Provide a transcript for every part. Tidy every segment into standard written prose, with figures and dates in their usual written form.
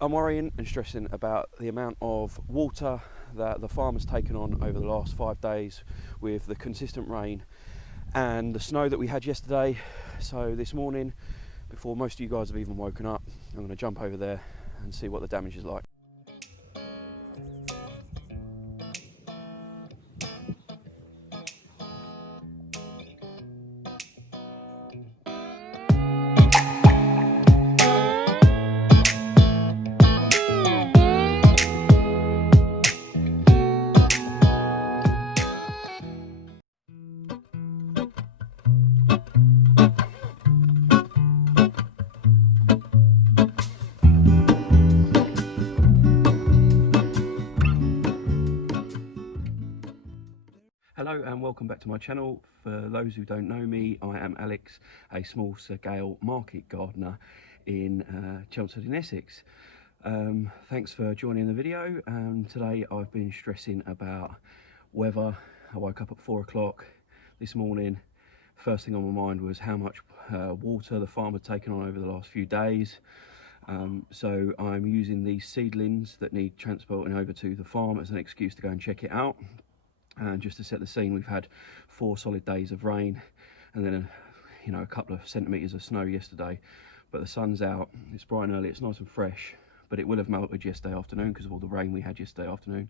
I'm worrying and stressing about the amount of water that the farm has taken on over the last 5 days with the consistent rain and the snow that we had yesterday. So this morning, before most of you guys have even woken up, I'm going to jump over there and see what the damage is like. Hello and welcome back to my channel. For those who don't know me, I am Alex, a small scale market gardener in Chelmsford in Essex. Thanks for joining the video. Today I've been stressing about weather. I woke up at 4 o'clock this morning. First thing on my mind was how much water the farm had taken on over the last few days. So I'm using these seedlings that need transporting over to the farm as an excuse to go and check it out. And just to set the scene, we've had 4 solid days of rain and then a couple of centimetres of snow yesterday, but the sun's out, it's bright and early, it's nice and fresh, but it will have melted yesterday afternoon because of all the rain we had yesterday afternoon.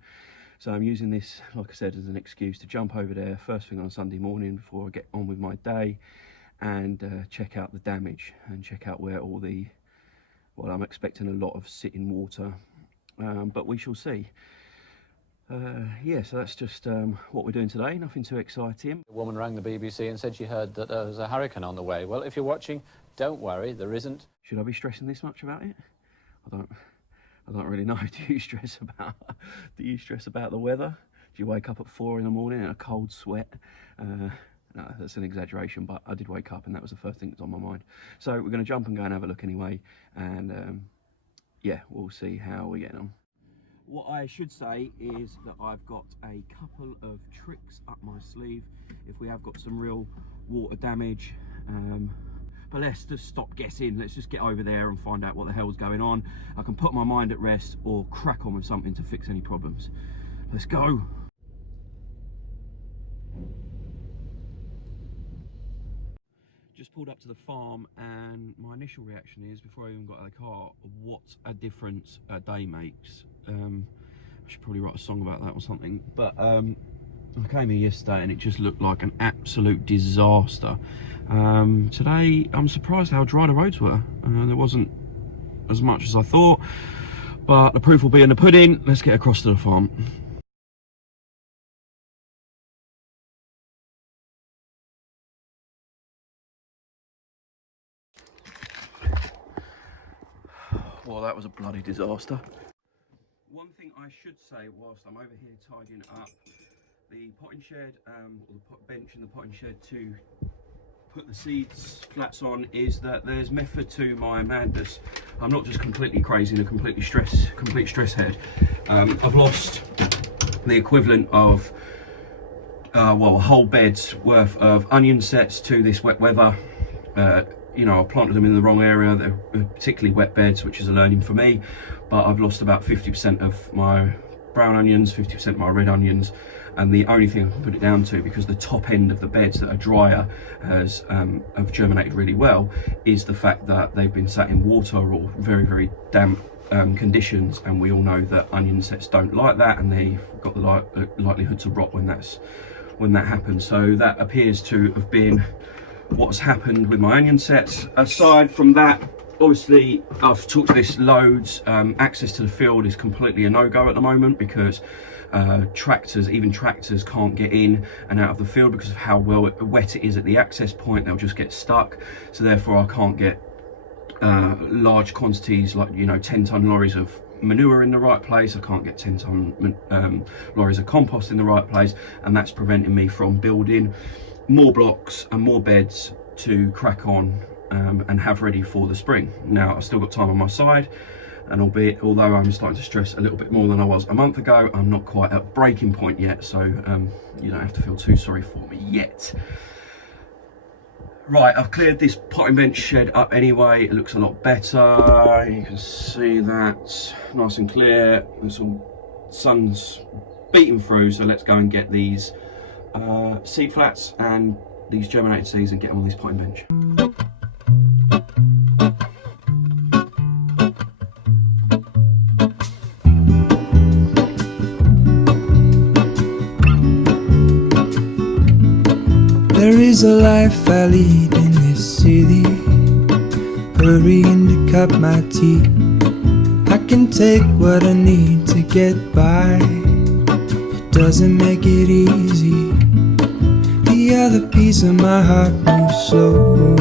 So I'm using this, like I said, as an excuse to jump over there first thing on Sunday morning before I get on with my day and check out the damage and check out where all the, well, I'm expecting a lot of sitting water, but we shall see. Yeah, so that's just what we're doing today, nothing too exciting. A woman rang the BBC and said she heard that there was a hurricane on the way. Well, if you're watching, don't worry, there isn't. Should I be stressing this much about it? I don't really know. Do you stress about the weather? Do you wake up at 4 in the morning in a cold sweat? No, that's an exaggeration, but I did wake up and that was the first thing that's on my mind. So we're going to jump and go and have a look anyway, and yeah, we'll see how we get on. What I should say is that I've got a couple of tricks up my sleeve if we have got some real water damage. But let's just stop guessing. Let's just get over there and find out what the hell's going on. I can put my mind at rest or crack on with something to fix any problems. Let's go. Just pulled up to the farm and my initial reaction is, before I even got out of the car, what a difference a day makes. I should probably write a song about that or something, but I came here yesterday and it just looked like an absolute disaster. Today I'm surprised how dry the roads were. There wasn't as much as I thought, but the proof will be in the pudding. Let's get across to the farm. Well, that was a bloody disaster. One thing I should say whilst I'm over here tidying up the potting shed, or the bench in the potting shed to put the seeds flats on, is that there's method to my madness. I'm not just completely crazy and a complete stress head. I've lost the equivalent of well, a whole bed's worth of onion sets to this wet weather. I've planted them in the wrong area. They're particularly wet beds, which is a learning for me, but I've lost about 50% of my brown onions, 50% of my red onions, and the only thing I can put it down to, because the top end of the beds that are drier have germinated really well, is the fact that they've been sat in water or very, very damp conditions, and we all know that onion sets don't like that, and they've got the likelihood to rot when that happens. So that appears to have been what's happened with my onion sets. Aside from that, obviously I've talked to this loads. Access to the field is completely a no-go at the moment because even tractors can't get in and out of the field because of how wet it is at the access point. They'll just get stuck, so therefore I can't get large quantities like 10-ton lorries of manure in the right place. I can't get 10-ton lorries of compost in the right place, and that's preventing me from building more blocks and more beds to crack on and have ready for the spring. Now I've still got time on my side, and although I'm starting to stress a little bit more than I was a month ago, I'm not quite at breaking point yet, so you don't have to feel too sorry for me yet. Right, I've cleared this potting bench shed up anyway. It looks a lot better. You can see that nice and clear. There's some sun's beating through, so let's go and get these seed flats and these germinated seeds and get them on this potting bench. There is a life I lead in this city, hurrying to cut my teeth. I can take what I need to get by, it doesn't make it easy. The other piece of my heart moves slow,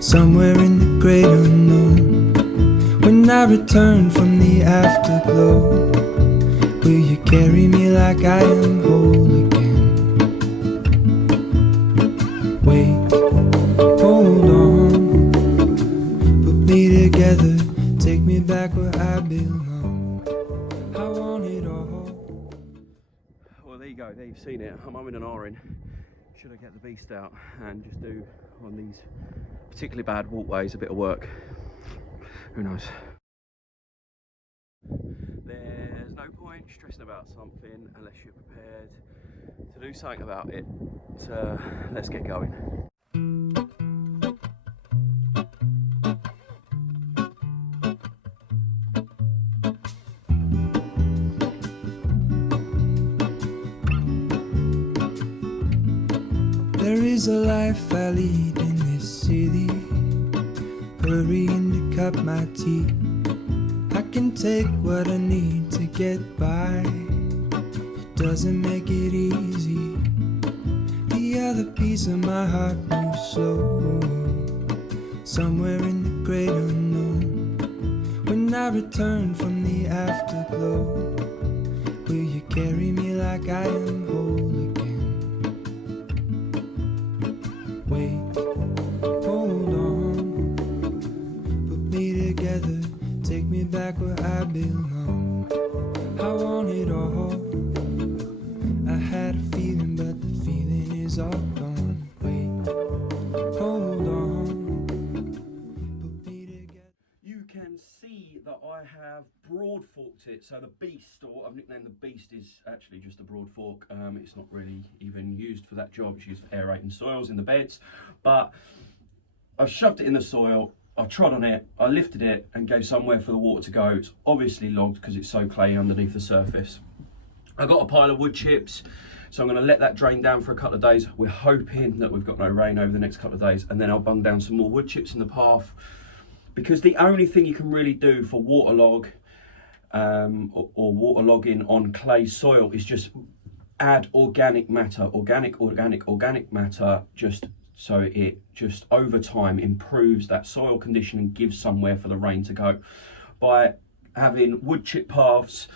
somewhere in the great unknown. When I return from the afterglow, will you carry me like I am whole again? Wait, hold on, put me together, take me back where I belong. I want it all. Well, there you go, there you've seen it. I'm in an R-in. Should I get the beast out and just do on these particularly bad walkways a bit of work? Who knows? There's no point stressing about something unless you're prepared to do something about it. So let's get going. There is a life I lead in this city, hurrying to cut my teeth. I can take what I need to get by, it doesn't make it easy. The other piece of my heart moves slow, somewhere in the great unknown. When I return from the afterglow, will you carry me like I am whole again? Wait, hold on, put me together, take me back where I belong. I want it all. I had a feeling, but the feeling is all gone. Wait, hold on, put me together. You can see that I have broad forked it. So the beast, or I've nicknamed the beast, is actually just a broad fork. It's not really even used for that job. It's used for aerating soils in the beds. But I've shoved it in the soil, I trod on it, I lifted it and gave somewhere for the water to go. It's obviously logged because it's so clayey underneath the surface. I've got a pile of wood chips, so I'm going to let that drain down for a couple of days. We're hoping that we've got no rain over the next couple of days, and then I'll bung down some more wood chips in the path, because the only thing you can really do for waterlog or waterlogging on clay soil is just add organic matter, organic matter, just so it just over time improves that soil condition and gives somewhere for the rain to go. By having wood chip paths,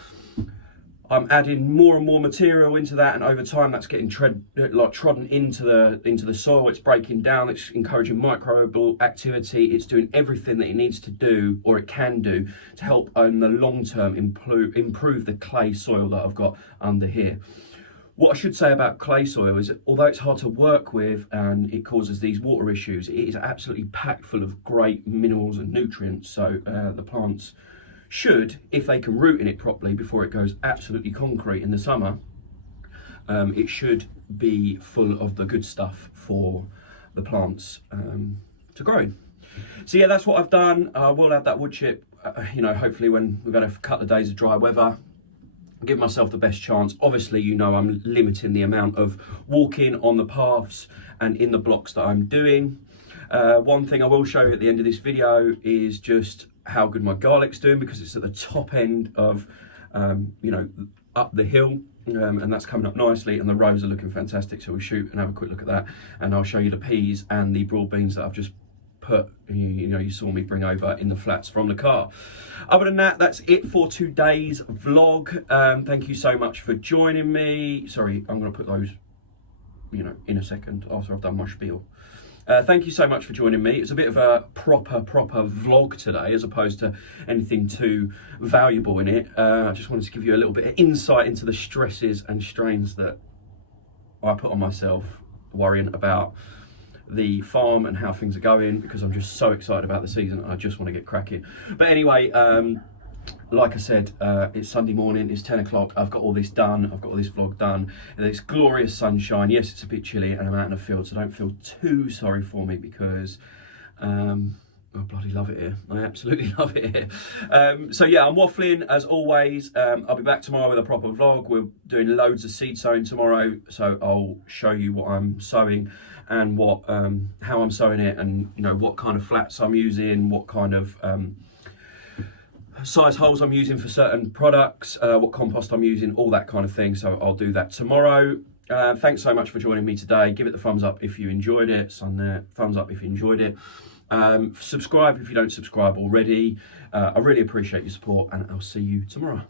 I'm adding more and more material into that, and over time that's getting trodden into the soil. It's breaking down, it's encouraging microbial activity, it's doing everything that it needs to do, or it can do, to help in the long term improve the clay soil that I've got under here. What I should say about clay soil is that although it's hard to work with and it causes these water issues, it is absolutely packed full of great minerals and nutrients. So the plants should, if they can root in it properly before it goes absolutely concrete in the summer, it should be full of the good stuff for the plants to grow in. So yeah, that's what I've done. I will add that wood chip, hopefully when we've had a couple of days of dry weather. Give myself the best chance. Obviously, I'm limiting the amount of walking on the paths and in the blocks that I'm doing. One thing I will show you at the end of this video is just how good my garlic's doing, because it's at the top end of, up the hill, and that's coming up nicely, and the rows are looking fantastic. So we'll shoot and have a quick look at that, and I'll show you the peas and the broad beans that I've just put, you saw me bring over in the flats from the car. Other than that, that's it for today's vlog. Thank you so much for joining me. Sorry, I'm going to put those, in a second after I've done my spiel. Thank you so much for joining me. It's a bit of a proper vlog today, as opposed to anything too valuable in it. I just wanted to give you a little bit of insight into the stresses and strains that I put on myself worrying about the farm and how things are going, because I'm just so excited about the season. I just want to get cracking. But anyway, like I said, it's Sunday morning, it's 10 o'clock, I've got all this done, I've got all this vlog done, and it's glorious sunshine. Yes, it's a bit chilly and I'm out in the field, so don't feel too sorry for me, because I bloody love it here. I absolutely love it here. So yeah, I'm waffling as always. I'll be back tomorrow with a proper vlog. We're doing loads of seed sowing tomorrow, so I'll show you what I'm sowing and what how I'm sowing it, and you know what kind of flats I'm using, what kind of size holes I'm using for certain products, what compost I'm using, all that kind of thing. So I'll do that tomorrow. Thanks so much for joining me today. Give it the thumbs up if you enjoyed it. Sun there, thumbs up if you enjoyed it. Subscribe if you don't subscribe already. I really appreciate your support, and I'll see you tomorrow.